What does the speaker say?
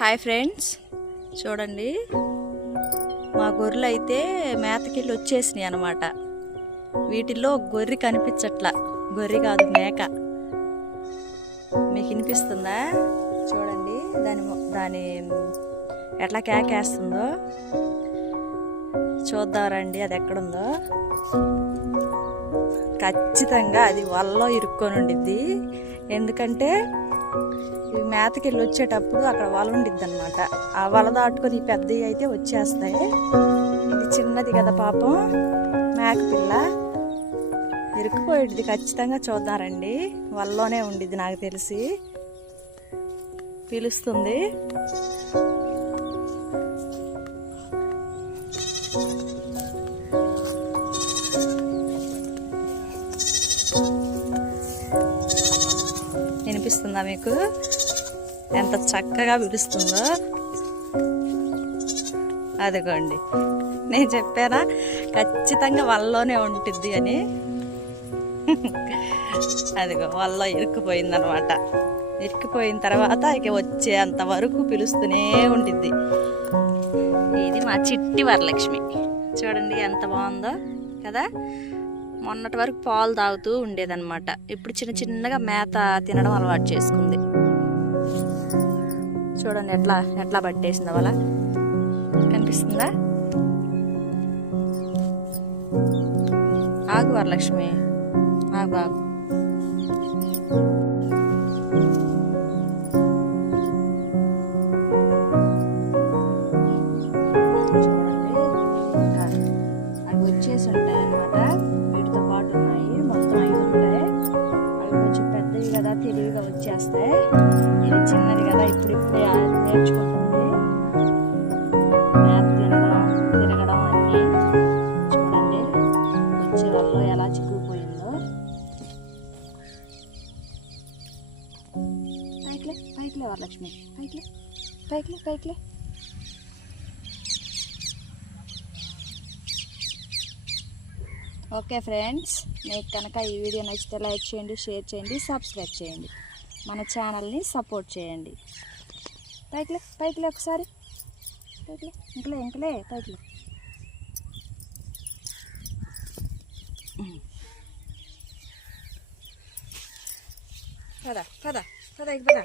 Hi friends. చూడండి. మా గొర్రెలు అయితే మేతకిళ్ళు వచ్చేసినాయి అనమాట వీటిల్లో గొర్రె కనిపించట్లా. గొర్రె కాదు మేక. మీకు వినిపిస్తుందా? చూడండి. దాని దాని ఎట్లా కేకేస్తుందో. చూద్దారండి అది ఎక్కడుందో. ఖచ్చితంగా అది వలలో ఇరుక్కొని ఉండిద్ది. ఎందుకంటే ఇవి మేతకి వెళ్ళి వచ్చేటప్పుడు అక్కడ వల ఉండిద్ది అనమాట ఆ వల దాటుకొని పెద్దవి అయితే వచ్చేస్తాయి. ఇది చిన్నది కదా పాపం. మేక పిల్ల. ఇరుక్కుపోయేది ఖచ్చితంగా చూద్దారండి. వల్లలోనే ఉండిద్ది నాకు తెలిసి. పిలుస్తుంది. వినిపిస్తుందా మీకు? ఎంత చక్కగా పిలుస్తుందో అదిగోండి. నేను చెప్పానా? ఖచ్చితంగా వల్లలోనే ఉంటుంది అని. అదిగో వల్ల ఇరుక్కుపోయిందనమాట. ఇరుక్కుపోయిన తర్వాత ఇక వచ్చేంత వరకు పిలుస్తూనే ఉంటుంది ఇది మా చిట్టి వరలక్ష్మి. చూడండి ఎంత బాగుందో కదా? మొన్నటి వరకు పాలు తాగుతూ ఉండేదన్నమాట. ఇప్పుడు చిన్న చిన్నగా మేత తినడం అలవాటు చేసుకుంది. చూడండి ఎట్లా ఎట్లా పట్టేసింది వాళ్ళ కనిపిస్తుందా? ఆగు వరలక్ష్మి. ఆగు ఆగు. కొంచెం పెద్దవి కదా తెలివిగా వచ్చేస్తాయి. ఇది చిన్నది కదా ఇప్పుడు ఇప్పుడే నేర్చుకుంటుంది. మేత తినడం తిరగడం అన్నీ చూడండి. వచ్చే వల్ల ఎలా చిక్కుపోయిందో పైకిలే పైకిలే వరలక్ష్మి. పైకిలే పైకిలే పైకిలే ఓకే ఫ్రెండ్స్ మీకు కనుక ఈ వీడియో నచ్చితే లైక్ చేయండి షేర్ చేయండి సబ్స్క్రైబ్ చేయండి. మన ఛానల్ని సపోర్ట్ చేయండి. పైకిలే పైకిలే ఒకసారి. పైకిలే ఇంకలే ఇంకలే పైకిలే. పద పద పద ఇక పద.